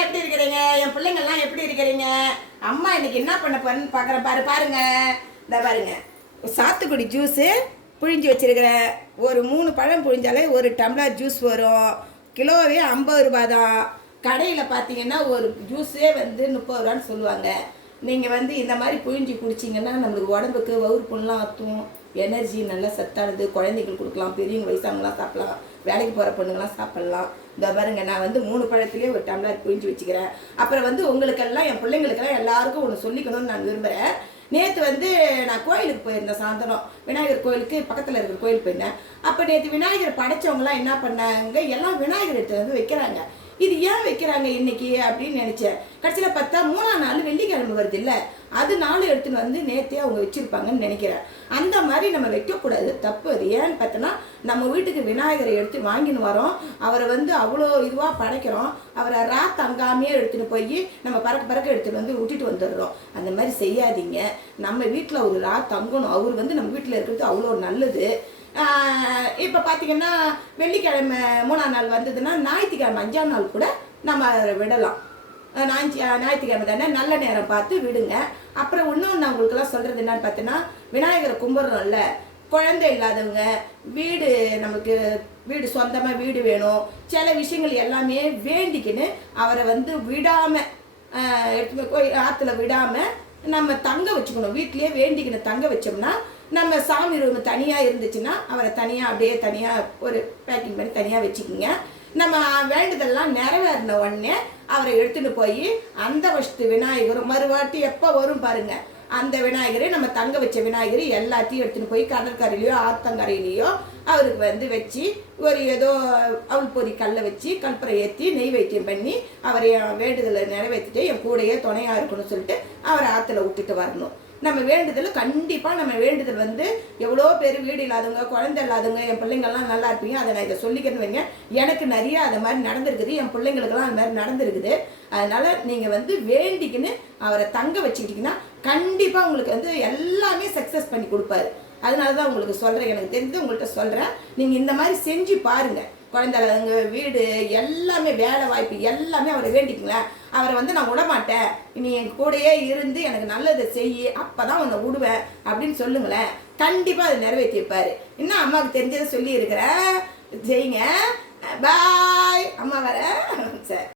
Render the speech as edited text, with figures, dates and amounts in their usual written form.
எல்லாம் எப்படி இருக்கிறீங்க? என் பிள்ளைங்க எல்லாம் எப்படி இருக்கிறீங்க? அம்மா இன்னைக்கு என்ன பண்ண போறேன்னு பார்க்குறேன். பாருங்க, இந்த பாருங்க, சாத்துக்குடி ஜூஸு புழிஞ்சு வச்சிருக்கிறேன். ஒரு 3 பழம் புழிஞ்சாலே ஒரு டம்ளர் ஜூஸ் வரும். கிலோவே 50 ரூபா தான். கடையில் பார்த்தீங்கன்னா ஒரு ஜூஸே 30 ரூபான்னு சொல்லுவாங்க. நீங்கள் இந்த மாதிரி புழிஞ்சு குடிச்சிங்கன்னா நம்மளுக்கு உடம்புக்கு வயிறு புண்ணெலாம் ஆற்றும். எனர்ஜி நல்லா சத்தானது. குழந்தைங்களுக்கு கொடுக்கலாம், பெரியவங்க வயசானவங்களாம் சாப்பிட்லாம், வேலைக்கு போகிற பொண்ணுங்களாம் சாப்பிட்லாம். இந்த பாருங்க, நான் 3 பழத்துலேயே ஒரு டம்ளர் புழிஞ்சு வச்சுக்கிறேன். அப்புறம் உங்களுக்கெல்லாம், என் பிள்ளைங்களுக்கெல்லாம் எல்லாருக்கும் ஒன்று சொல்லிக்கணும்னு நான் விரும்புகிறேன். நேற்று நான் கோயிலுக்கு போயிருந்தேன். சாயந்தரம் விநாயகர் கோயிலுக்கு பக்கத்தில் இருக்கிற கோயில் போயிருந்தேன். அப்போ நேற்று விநாயகர் படைச்சவங்களாம் என்ன பண்ணாங்க, எல்லாம் விநாயகர் எடுத்து வைக்கிறாங்க. இது ஏன் வைக்கிறாங்க இன்னைக்கு அப்படின்னு நினச்சேன். கடைசியில் பார்த்தா 3ஆம் நாள் வெள்ளிக்கிழமை வருது இல்லை, அது நாள் எடுத்துன்னு நேற்றே அவங்க வச்சுருப்பாங்கன்னு நினைக்கிறேன். அந்த மாதிரி நம்ம வைக்கக்கூடாது, தப்பு. அது ஏன்னு பார்த்தோன்னா, நம்ம வீட்டுக்கு விநாயகரை எடுத்து வாங்கின்னு வரோம். அவரை அவ்வளோ இதுவாக படைக்கிறோம். அவரை தங்காமையே எடுத்துகிட்டு போய் நம்ம பறக்க எடுத்துகிட்டு விட்டுட்டு வந்துடுறோம். அந்த மாதிரி செய்யாதீங்க. நம்ம வீட்டில் ஒரு தங்கணும். அவர் நம்ம வீட்டில் இருக்கிறது அவ்வளோ நல்லது. இப்போ பார்த்தீங்கன்னா வெள்ளிக்கிழமை 3ஆம் நாள் வந்ததுன்னா ஞாயிற்றுக்கிழமை 5ஆம் நாள் கூட நம்ம விடலாம். ஞாயிற்றுக்கிழமை தானே, நல்ல நேரம் பார்த்து விடுங்க. அப்புறம் இன்னும் நான் உங்களுக்கெல்லாம் சொல்கிறது என்னன்னு பார்த்தீங்கன்னா, விநாயகரை கும்பிட்றோம்ல, குழந்தை இல்லாதவங்க, நமக்கு வீடு சொந்தமாக வீடு வேணும், சில விஷயங்கள் எல்லாமே வேண்டிக்கின்னு அவரை விடாமல் எடுத்துன்னு போய் ஆற்றுல விடாமல் நம்ம தங்க வச்சுக்கணும். வீட்லேயே வேண்டிக்கின்னு தங்க வச்சோம்னா, நம்ம சாமி ரூம் தனியாக இருந்துச்சுன்னா அவரை தனியாக ஒரு பேக்கிங் பண்ணி தனியாக வச்சுக்கிங்க. நம்ம வேண்டுதெல்லாம் நிறைவேறின உடனே அவரை எடுத்துகிட்டு போய் அந்த வருஷத்து விநாயகரும் மறுவாட்டி எப்போ வரும் பாருங்க, அந்த விநாயகரை நம்ம தங்க வச்ச விநாயகர் எல்லாத்தையும் எடுத்துகிட்டு போய் கடற்கரையிலையோ ஆத்தங்கரையிலையோ அவருக்கு வச்சு ஒரு ஏதோ அவள் பொறி கல்லை வச்சு கல்பரை ஏற்றி நெய் வைத்தியம் பண்ணி அவரை வேண்டுதலை நிறைவேற்றிட்டு என் கூடையே துணையாக இருக்கணும்னு சொல்லிட்டு அவரை ஆற்றுல விட்டுட்டு வரணும். நம்ம வேண்டுதல் கண்டிப்பாக, நம்ம வேண்டுதல் எவ்வளோ பேர் வீடு இல்லாதவங்க, குழந்தை இல்லாதவங்க, என் பிள்ளைங்கள்லாம் நல்லா இருப்பீங்க. அதை நான் இதை சொல்லிக்கிறேன்னு வைங்க. எனக்கு நிறைய அது மாதிரி நடந்திருக்குது, என் பிள்ளைங்களுக்கெல்லாம் அது மாதிரி நடந்திருக்குது. அதனால் நீங்கள் வேண்டிக்கின்னு அவரை தங்க வச்சுக்கிட்டிங்கன்னா கண்டிப்பாக உங்களுக்கு எல்லாமே சக்ஸஸ் பண்ணி கொடுப்பாரு. அதனால தான் உங்களுக்கு சொல்கிறேன், எனக்கு தெரிஞ்சு உங்கள்கிட்ட சொல்கிறேன். நீங்கள் இந்த மாதிரி செஞ்சு பாருங்கள். குழந்தைங்க, வீடு எல்லாமே, வேலை வாய்ப்பு எல்லாமே அவரை வேண்டிக்குங்களேன். அவரை நான் விடமாட்டேன், நீ என் கூடையே இருந்து எனக்கு நல்லதை செய்யி, அப்போ தான் உன்னை விடுவேன் அப்படின்னு சொல்லுங்களேன். கண்டிப்பாக அதை நிறைவேற்றிருப்பார். இன்னும் அம்மாவுக்கு தெரிஞ்சதை சொல்லி இருக்கிறேன், செய்யுங்க. பாய். அம்மா வர சார்.